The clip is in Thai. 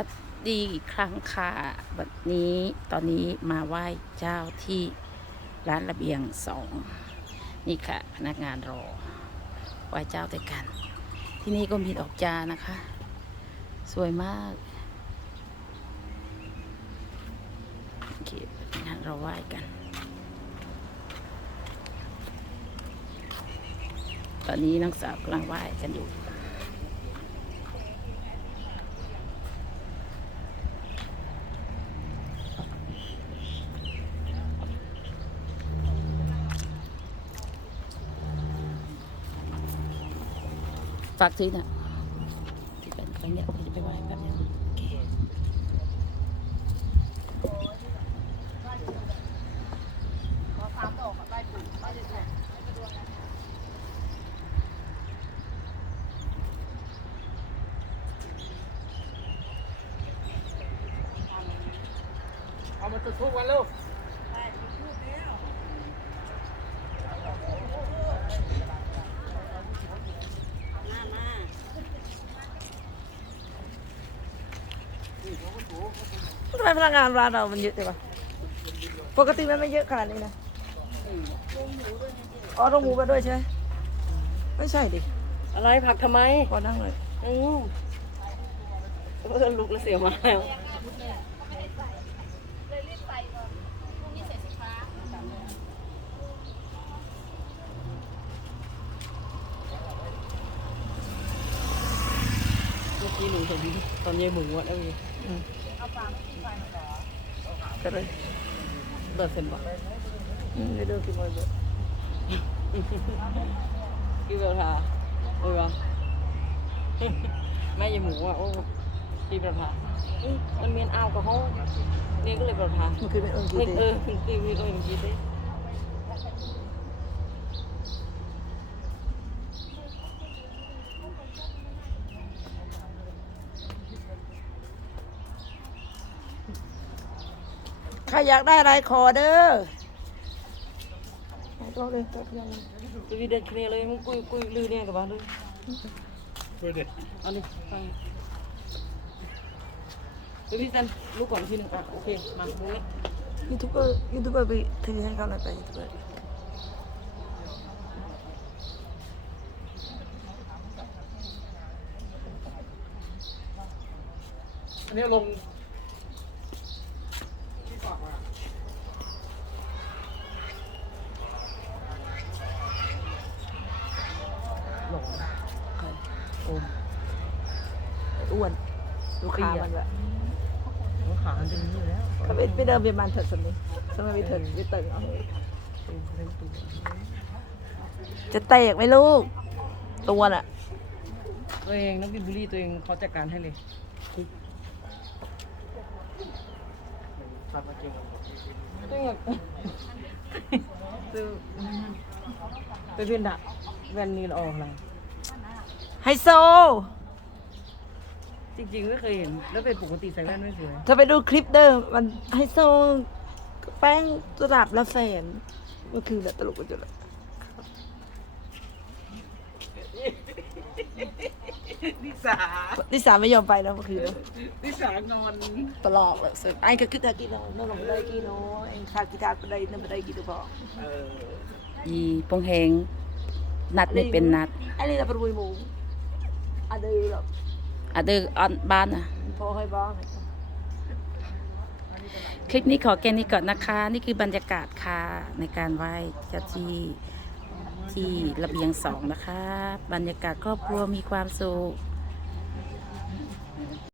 วัสดีอีกครั้งค่ะ วันนี้ตอนนี้มาไหว้เจ้าที่ร้านระเบียงสองนี่ค่ะ พนักงานรอไหว้เจ้าด้วยกัน ที่นี่ก็มีดอกจานะคะ สวยมากโอเคงั้นเราไหว้กัน ตอนนี้น้องสาวกำลังไหว้กันอยู่ ฝากซื้อนะที่เป็นไปเนี่ยผมจะไปไหว้แบบนี้โอเคเอามาจุดทุกวันลูก ทำไมพนักงานร้านเรามันเยอะจังวะปกติมันไม่เยอะขนาดนี้นะอ๋อต้องหมูไปด้วยใช่ไหมไม่ใช่ดิอะไรผลักทำไมพอนั่งเลยอืมเออลุกแล้วเสียวมาแล้วเมื่อกี้หนูเห็นตอนยายหมูอะแล้วมี ก็เลยเบิดเซ็นบอกอืมเดี๋ยวดูกี่โมงเดี๋ยวพี่เบลทาโอ้ยวะแม่ยายหมูอะโอ้พี่ประภาอุ๊ยมันเมียนอ้าวกับเขาเนี่ยก็เลยประภามันคือเป็นเอิงกี่ไม่ตีเออคือมีตัวเองคิดดิ รอยากได้อะไรขอเด้อเอาตัวเลยตัวเดียวเลยตัววีเด็ดเคลียร์เลยมึงกุยกุยลือเนี่ยกับบ้านเลยเพื่อเด็กเอาดิฟังเดี๋ยวพี่เซนลูกก่อนทีหนึ่งอะโอเคมามึงเล็กยูทูบเบอร์ยูทูบเบอร์ไปถือให้เขาหน่อยไปยูทูบเบอร์อันนี้ลงที่ฝากมา หลงใคร โอมไอ้อ้วนลูกค้ามันแบบขามันจะมีอยู่แล้วเขาไปไปเดินเบียร์มันเถิดสมนี้ทำไมไปเถิดไปเติงเอาเลยจะเตะไหมลูก ตัวน่ะ ตัวเองน้องกินบุหรี่ตัวเองเขาจัดการให้เลยทำมาเก่งตัวเองแบบตัวไปเป็นดักแวนนีนออกอะไร ไฮโซ จริงๆไม่เคยเห็น แล้วเป็นปกติใส่แว่นไม่สวยเธอไปดูคลิปเดิมมันไฮโซ แป้งระดับละแสนเมื่อคืนน่ะตลกกันจุดละนิสานิสาไม่ยอมไปแล้วเมื่อคืนนะนิสานอนตลอดเลยสึกไอ้ก็คิดแต่กี่โลนั่นก็ไม่ได้กี่โลไอ้ขาดกีตาร์ก็ได้นั่นไม่ได้กี่ตัวบอกเออ อีปงเฮงนัดนี่เป็นนัดไอ้นี่เราเป็นมวยหมู อันเดียวหรอกอะเดอร์ออนบ้านนะพอให้บ้างคลิปนี้ขอแค่นี้ก่อนนะคะ นี่คือบรรยากาศค่ะในการไหว้เจ้าที่ที่ระเบียงสองนะคะ บรรยากาศครอบครัวมีความสุข